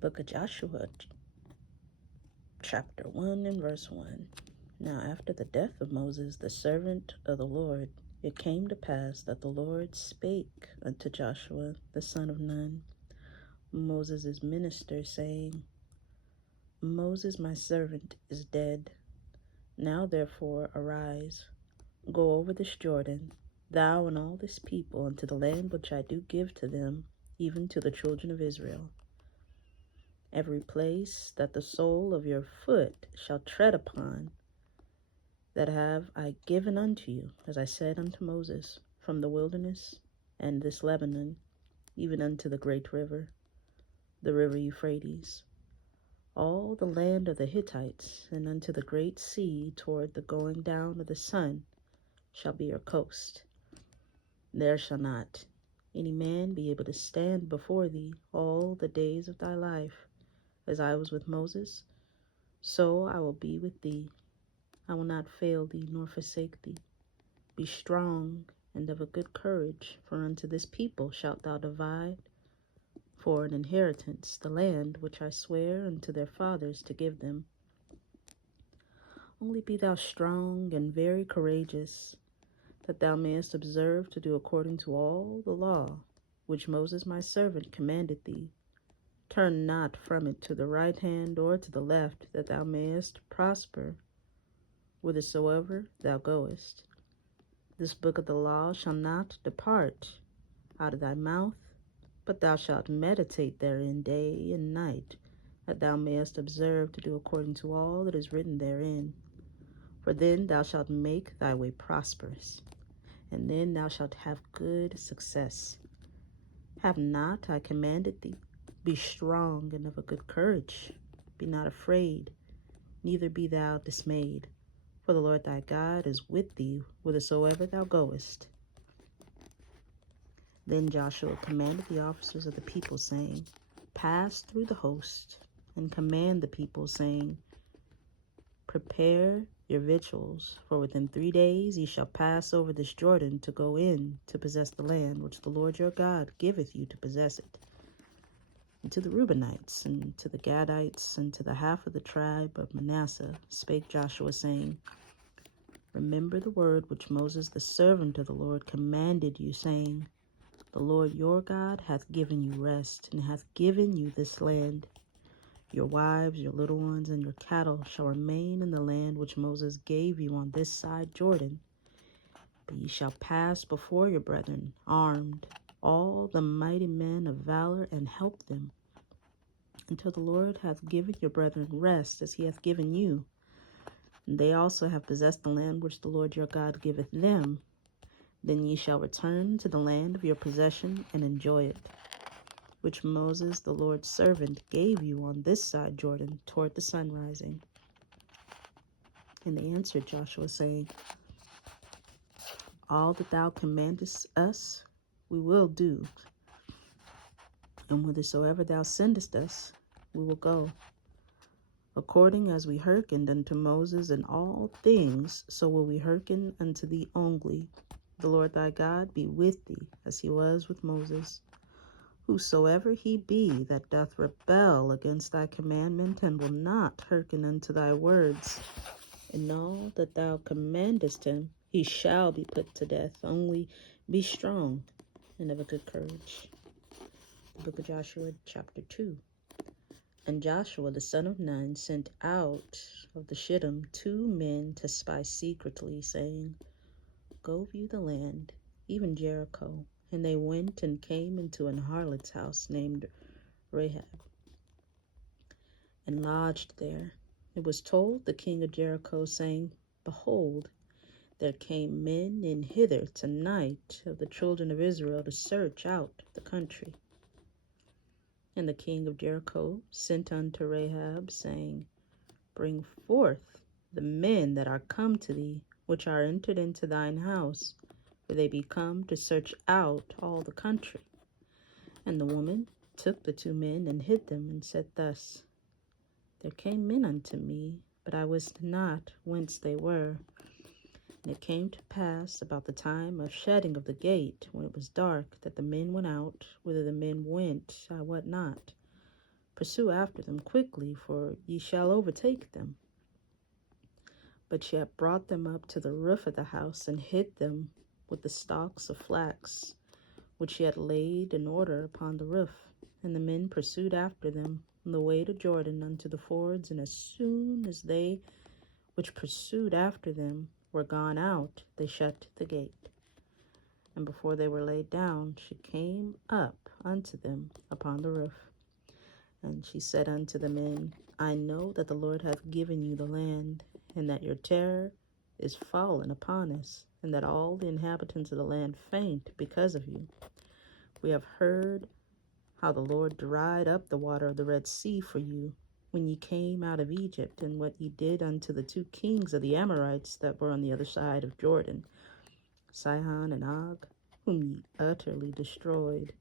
book of Joshua, chapter 1 and verse 1. Now after the death of Moses, the servant of the Lord, it came to pass that the Lord spake unto Joshua, the son of Nun, Moses' minister, saying, Moses my servant is dead. Now therefore arise, go over this Jordan, thou and all this people, unto the land which I do give to them, even to the children of Israel. Every place that the sole of your foot shall tread upon, that have I given unto you, as I said unto Moses, from the wilderness and this Lebanon, even unto the great river, the river Euphrates, all the land of the Hittites, and unto the great sea toward the going down of the sun, shall be your coast. There shall not any man be able to stand before thee all the days of thy life. As I was with Moses, so I will be with thee. I will not fail thee nor forsake thee. Be strong and of a good courage, for unto this people shalt thou divide for an inheritance the land which I swear unto their fathers to give them. Only be thou strong and very courageous, that thou mayest observe to do according to all the law which Moses my servant commanded thee. Turn not from it to the right hand or to the left, that thou mayest prosper whithersoever thou goest. This book of the law shall not depart out of thy mouth, but thou shalt meditate therein day and night, that thou mayest observe to do according to all that is written therein. For then thou shalt make thy way prosperous, and then thou shalt have good success. Have not I commanded thee? Be strong and of a good courage. Be not afraid, neither be thou dismayed. For the Lord thy God is with thee whithersoever thou goest. Then Joshua commanded the officers of the people, saying, Pass through the host, and command the people, saying, Prepare your victuals, for within 3 days ye shall pass over this Jordan to go in to possess the land which the Lord your God giveth you to possess it. And to the Reubenites, and to the Gadites, and to the half of the tribe of Manasseh spake Joshua, saying, Remember the word which Moses the servant of the Lord commanded you, saying, The Lord your God hath given you rest, and hath given you this land. Your wives, your little ones, and your cattle shall remain in the land which Moses gave you on this side Jordan. But ye shall pass before your brethren, armed, all the mighty men of valor, and help them, until the Lord hath given your brethren rest, as he hath given you. And they also have possessed the land which the Lord your God giveth them. Then ye shall return to the land of your possession, and enjoy it, which Moses the Lord's servant gave you on this side Jordan, toward the sun rising. And they answered Joshua, saying, All that thou commandest us, we will do, and whithersoever thou sendest us, we will go. According as we hearkened unto Moses in all things, so will we hearken unto thee only. The Lord thy God be with thee, as he was with Moses. Whosoever he be that doth rebel against thy commandment, and will not hearken unto thy words, in all that thou commandest him, he shall be put to death. Only be strong and of a good courage. The book of Joshua, chapter 2. And Joshua the son of Nun sent out of the Shittim 2 men to spy secretly, saying, Go view the land, even Jericho. And they went and came into an harlot's house named Rahab, and lodged there. It was told the king of Jericho, saying, Behold, there came men in hither tonight of the children of Israel to search out the country. And the king of Jericho sent unto Rahab, saying, Bring forth the men that are come to thee, which are entered into thine house, for they be come to search out all the country. And the woman took the 2 men and hid them, and said thus, There came men unto me, but I wist not whence they were. And it came to pass about the time of shutting of the gate, when it was dark, that the men went out. Whither the men went, I wot not. pursue after them quickly, for ye shall overtake them. But she had brought them up to the roof of the house, and hid them with the stalks of flax, which she had laid in order upon the roof. And the men pursued after them on the way to Jordan unto the fords. And as soon as they which pursued after them were gone out, they shut the gate. And before they were laid down, she came up unto them upon the roof. And she said unto the men, I know that the Lord hath given you the land, and that your terror is fallen upon us, and that all the inhabitants of the land faint because of you. We have heard how the Lord dried up the water of the Red Sea for you when ye came out of Egypt, and what ye did unto the two kings of the Amorites that were on the other side of Jordan, Sihon and Og, whom ye utterly destroyed.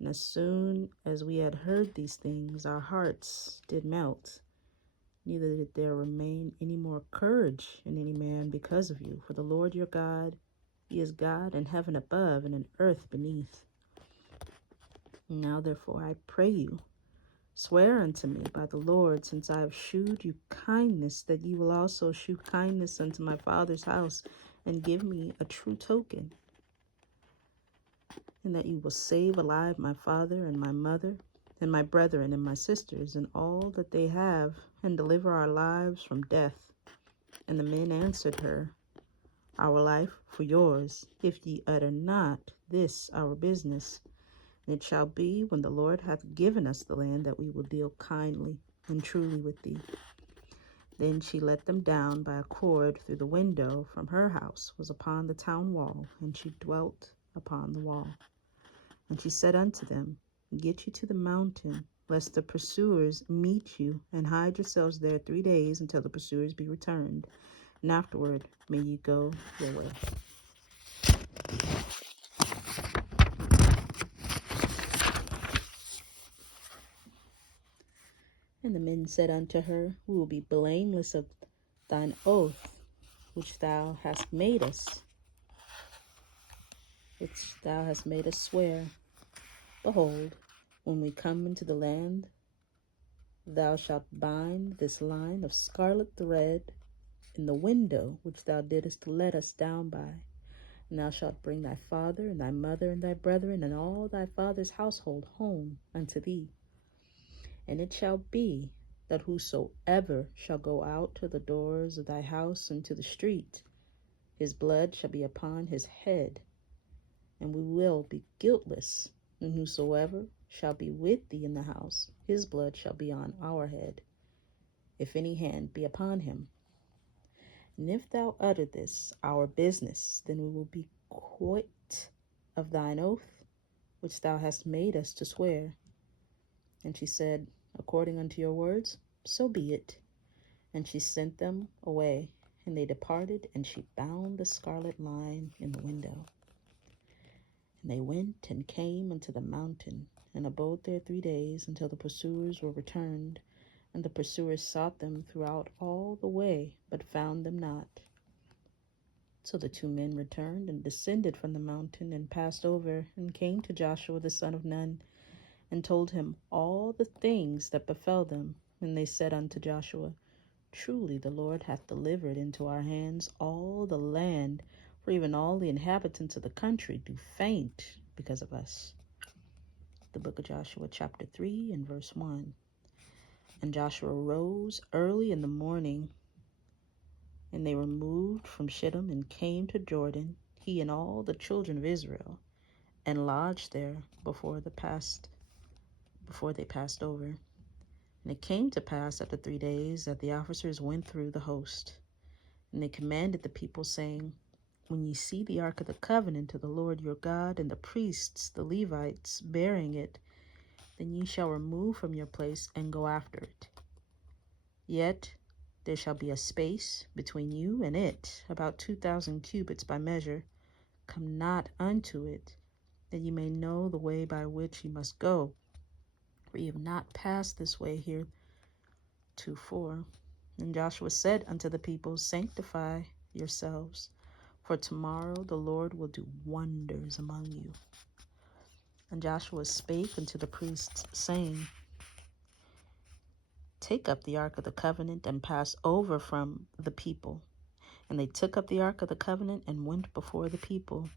And as soon as we had heard these things, our hearts did melt. Neither did there remain any more courage in any man because of you. For the Lord your God, he is God in heaven above and in earth beneath. Now therefore I pray you, swear unto me by the Lord, since I have shewed you kindness, that ye will also shew kindness unto my father's house, and give me a true token, and that you will save alive my father and my mother, and my brethren and my sisters, and all that they have, and deliver our lives from death. And the men answered her, Our life for yours, if ye utter not this our business. And it shall be, when the Lord hath given us the land, that we will deal kindly and truly with thee. Then she let them down by a cord through the window from her house, was upon the town wall, and she dwelt upon the wall. And she said unto them, Get you to the mountain, lest the pursuers meet you, and hide yourselves there 3 days until the pursuers be returned, and afterward may ye go your way. And the men said unto her, We will be blameless of thine oath, which thou hast made us, swear. Behold, when we come into the land, thou shalt bind this line of scarlet thread in the window which thou didst let us down by. And thou shalt bring thy father and thy mother and thy brethren and all thy father's household home unto thee. And it shall be that whosoever shall go out to the doors of thy house into the street, his blood shall be upon his head, and we will be guiltless. And whosoever shall be with thee in the house, his blood shall be on our head, if any hand be upon him. And if thou utter this our business, then we will be quit of thine oath, which thou hast made us to swear. And she said, According unto your words, so be it. And she sent them away, and they departed, and she bound the scarlet line in the window. And they went and came unto the mountain, and abode there 3 days, until the pursuers were returned. And the pursuers sought them throughout all the way, but found them not. So the 2 men returned, and descended from the mountain, and passed over, and came to Joshua the son of Nun, and told him all the things that befell them. And they said unto Joshua, Truly the Lord hath delivered into our hands all the land, for even all the inhabitants of the country do faint because of us. The book of Joshua, chapter 3, and verse 1. And Joshua rose early in the morning, and they removed from Shittim, and came to Jordan, he and all the children of Israel, and lodged there before they passed over. And it came to pass after 3 days that the officers went through the host. And they commanded the people, saying, When ye see the ark of the covenant of the Lord your God, and the priests, the Levites, bearing it, then ye shall remove from your place and go after it. Yet there shall be a space between you and it, about 2,000 cubits by measure. Come not unto it, that ye may know the way by which ye must go, for ye have not passed this way heretofore. And Joshua said unto the people, Sanctify yourselves, for tomorrow the Lord will do wonders among you. And Joshua spake unto the priests, saying, take up the ark of the covenant and pass over from the people. And they took up the ark of the covenant and went before the people.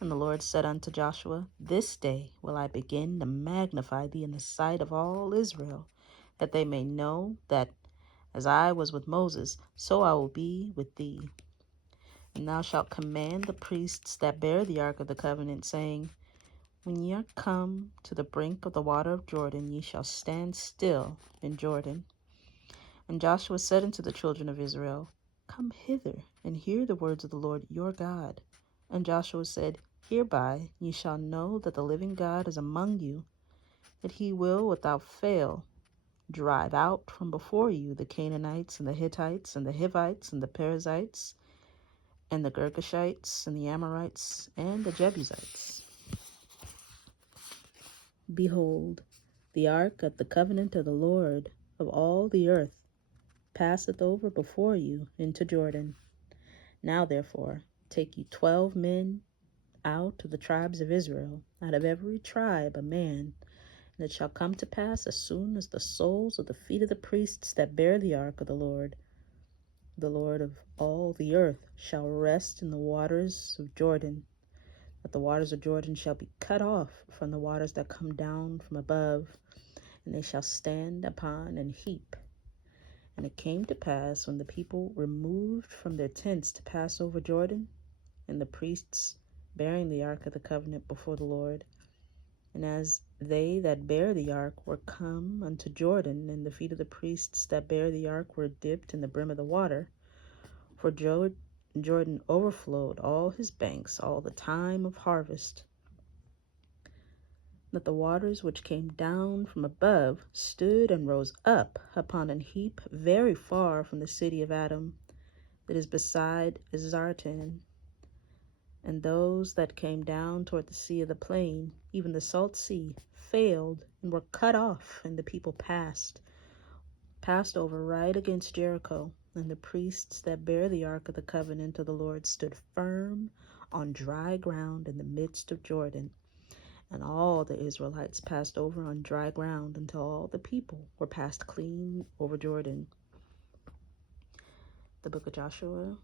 And the Lord said unto Joshua, This day will I begin to magnify thee in the sight of all Israel, that they may know that as I was with Moses, so I will be with thee. And thou shalt command the priests that bear the ark of the covenant, saying, When ye are come to the brink of the water of Jordan, ye shall stand still in Jordan. And Joshua said unto the children of Israel, Come hither, and hear the words of the Lord your God. And Joshua said, Hereby ye shall know that the living God is among you, that he will without fail drive out from before you the Canaanites, and the Hittites, and the Hivites, and the Perizzites, and the Girgashites, and the Amorites, and the Jebusites. Behold, the ark of the covenant of the Lord of all the earth passeth over before you into Jordan. Now therefore take ye 12 men out of the tribes of Israel, out of every tribe a man. And it shall come to pass, as soon as the soles of the feet of the priests that bear the ark of the Lord of all the earth, shall rest in the waters of Jordan, that the waters of Jordan shall be cut off from the waters that come down from above, and they shall stand upon an heap. And it came to pass, when the people removed from their tents to pass over Jordan, and the priests bearing the ark of the covenant before the Lord, and as they that bear the ark were come unto Jordan, and the feet of the priests that bear the ark were dipped in the brim of the water, for Jordan overflowed all his banks all the time of harvest, that the waters which came down from above stood and rose up upon an heap very far from the city of Adam, that is beside Zartan. And those that came down toward the sea of the plain, even the salt sea, failed and were cut off, and the people passed over right against Jericho. And the priests that bear the ark of the covenant of the Lord stood firm on dry ground in the midst of Jordan. And all the Israelites passed over on dry ground until all the people were passed clean over Jordan. The book of Joshua,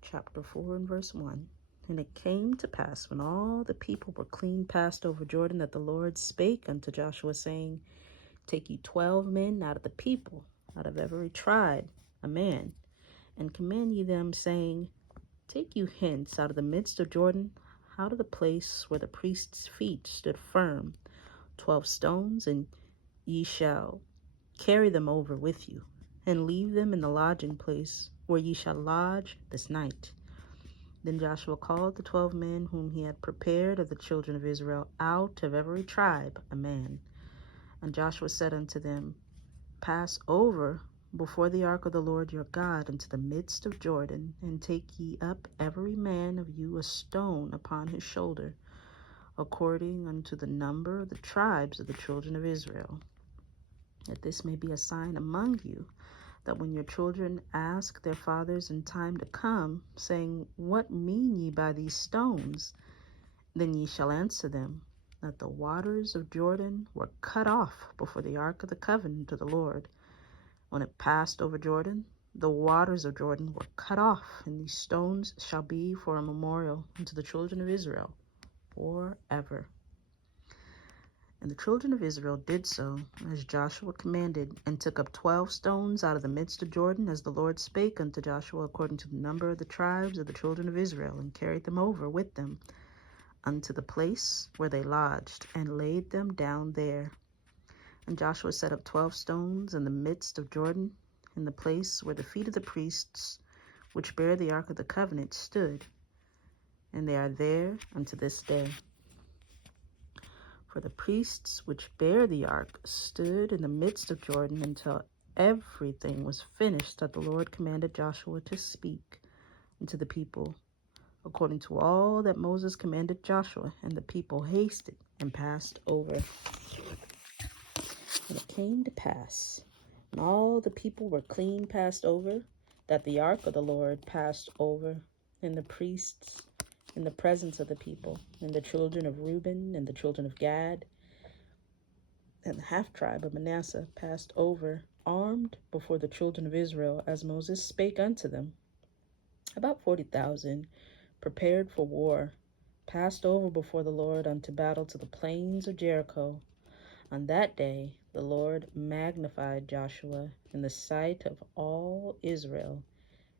chapter 4 and verse 1. And it came to pass, when all the people were clean passed over Jordan, that the Lord spake unto Joshua, saying, Take ye 12 men out of the people, out of every tribe a man, and command ye them, saying, Take you hence out of the midst of Jordan, out of the place where the priest's feet stood firm, 12 stones, and ye shall carry them over with you, and leave them in the lodging place where ye shall lodge this night. Then Joshua called the 12 men whom he had prepared of the children of Israel, out of every tribe a man. And Joshua said unto them, Pass over before the ark of the Lord your God into the midst of Jordan, and take ye up every man of you a stone upon his shoulder, according unto the number of the tribes of the children of Israel, that this may be a sign among you, that when your children ask their fathers in time to come, saying, What mean ye by these stones? Then ye shall answer them, that the waters of Jordan were cut off before the ark of the covenant of the Lord. When it passed over Jordan, the waters of Jordan were cut off, and these stones shall be for a memorial unto the children of Israel forever. And the children of Israel did so, as Joshua commanded, and took up 12 stones out of the midst of Jordan, as the Lord spake unto Joshua, according to the number of the tribes of the children of Israel, and carried them over with them unto the place where they lodged, and laid them down there. And Joshua set up 12 stones in the midst of Jordan, in the place where the feet of the priests which bear the ark of the covenant stood, and they are there unto this day. For the priests which bear the ark stood in the midst of Jordan until everything was finished that the Lord commanded Joshua to speak unto the people, according to all that Moses commanded Joshua. And the people hasted and passed over. And it came to pass, when all the people were clean passed over, that the ark of the Lord passed over, and the priests in the presence of the people, and the children of Reuben and the children of Gad, and the half-tribe of Manasseh passed over, armed before the children of Israel, as Moses spake unto them. About 40,000, prepared for war, passed over before the Lord unto battle to the plains of Jericho. On that day the Lord magnified Joshua in the sight of all Israel,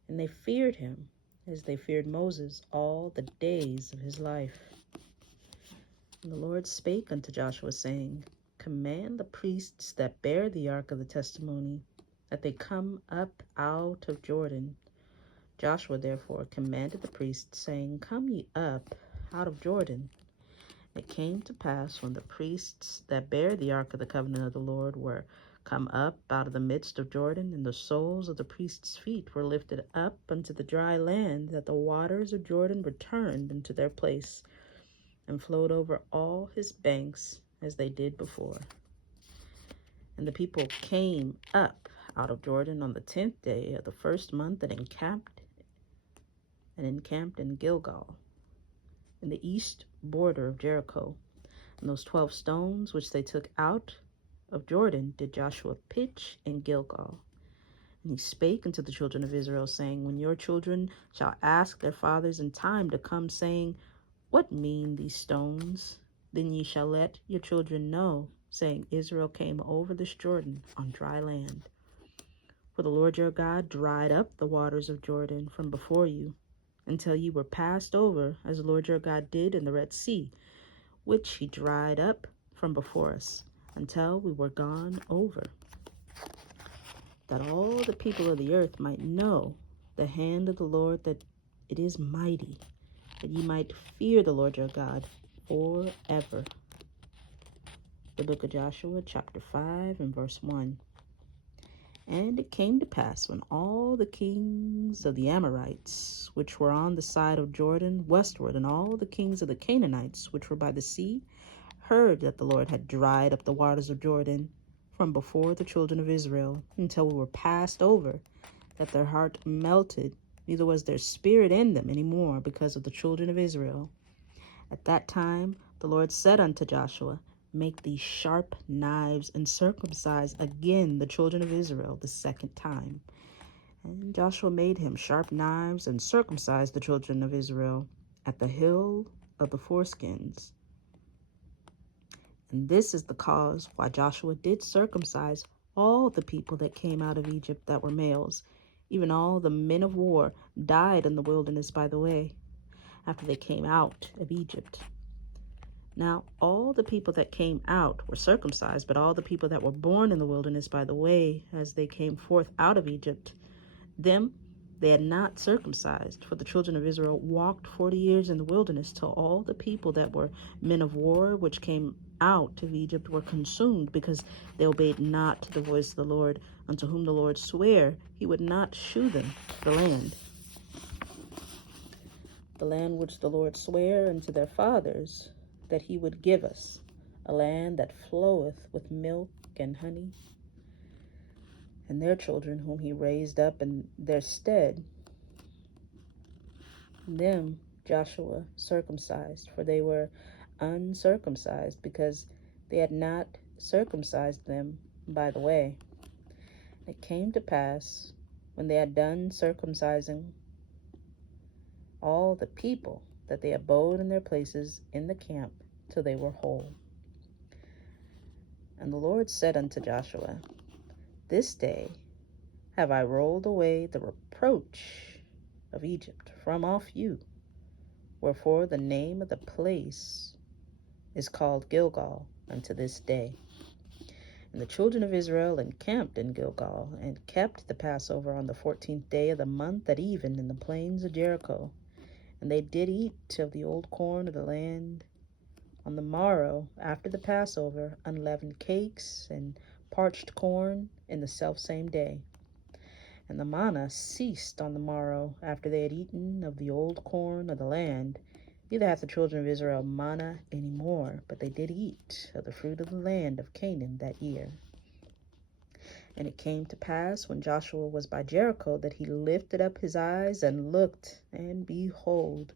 and they feared him as they feared Moses all the days of his life. And the Lord spake unto Joshua, saying, Command the priests that bear the ark of the testimony, that they come up out of Jordan. Joshua therefore commanded the priests, saying, Come ye up out of Jordan. It came to pass, when the priests that bear the ark of the covenant of the Lord were come up out of the midst of Jordan, and the soles of the priests' feet were lifted up unto the dry land, that the waters of Jordan returned into their place, and flowed over all his banks as they did before. And the people came up out of Jordan on the 10th day of the first month, and encamped in Gilgal, in the east border of Jericho. And those 12 stones which they took out of Jordan did Joshua pitch in Gilgal. And he spake unto the children of Israel, saying, When your children shall ask their fathers in time to come, saying, What mean these stones? Then ye shall let your children know, saying, Israel came over this Jordan on dry land. For the Lord your God dried up the waters of Jordan from before you, until ye were passed over, as the Lord your God did in the Red Sea, which he dried up from before us, until we were gone over, that all the people of the earth might know the hand of the Lord, that it is mighty, that ye might fear the Lord your God forever. The book of Joshua, chapter 5, and verse 1. And it came to pass, when all the kings of the Amorites, which were on the side of Jordan westward, and all the kings of the Canaanites, which were by the sea, heard that the Lord had dried up the waters of Jordan from before the children of Israel, until we were passed over, that their heart melted, neither was there spirit in them any more, because of the children of Israel. At that time the Lord said unto Joshua, Make these sharp knives, and circumcise again the children of Israel the second time. And Joshua made him sharp knives, and circumcised the children of Israel at the hill of the foreskins. And this is the cause why Joshua did circumcise all the people that came out of Egypt that were males. Even all the men of war died in the wilderness by the way, after they came out of Egypt. Now all the people that came out were circumcised, but all the people that were born in the wilderness by the way, as they came forth out of Egypt, them they had not circumcised. For the children of Israel walked 40 years in the wilderness, till all the people that were men of war, which came out of Egypt, were consumed, because they obeyed not the voice of the Lord, unto whom the Lord sware he would not shew them the land which the Lord sware unto their fathers, that he would give us, a land that floweth with milk and honey. And their children whom he raised up in their stead, them Joshua circumcised, for they were uncircumcised, because they had not circumcised them by the way. It came to pass, when they had done circumcising all the people, that they abode in their places in the camp till they were whole. And the Lord said unto Joshua, This day have I rolled away the reproach of Egypt from off you, wherefore the name of the place is called Gilgal unto this day. And the children of Israel encamped in Gilgal, and kept the Passover on the 14th day of the month at even in the plains of Jericho. And they did eat of the old corn of the land on the morrow after the Passover, unleavened cakes and parched corn in the selfsame day. And the manna ceased on the morrow after they had eaten of the old corn of the land. Neither hath the children of Israel manna any more, but they did eat of the fruit of the land of Canaan that year. And it came to pass, when Joshua was by Jericho, that he lifted up his eyes and looked, and behold,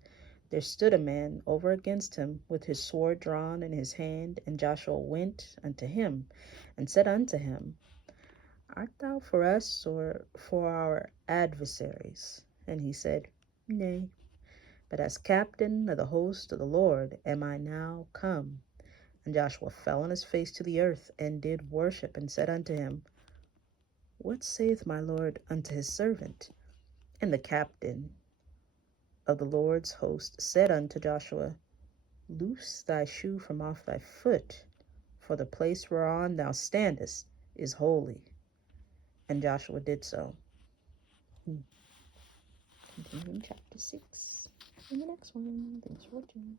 there stood a man over against him with his sword drawn in his hand, and Joshua went unto him and said unto him, Art thou for us or for our adversaries? And he said, Nay, but as captain of the host of the Lord am I now come. And Joshua fell on his face to the earth, and did worship, and said unto him, What saith my Lord unto his servant? And the captain of the Lord's host said unto Joshua, Loose thy shoe from off thy foot, for the place whereon thou standest is holy. And Joshua did so. Continuing chapter 6 in the next one. Thanks for watching.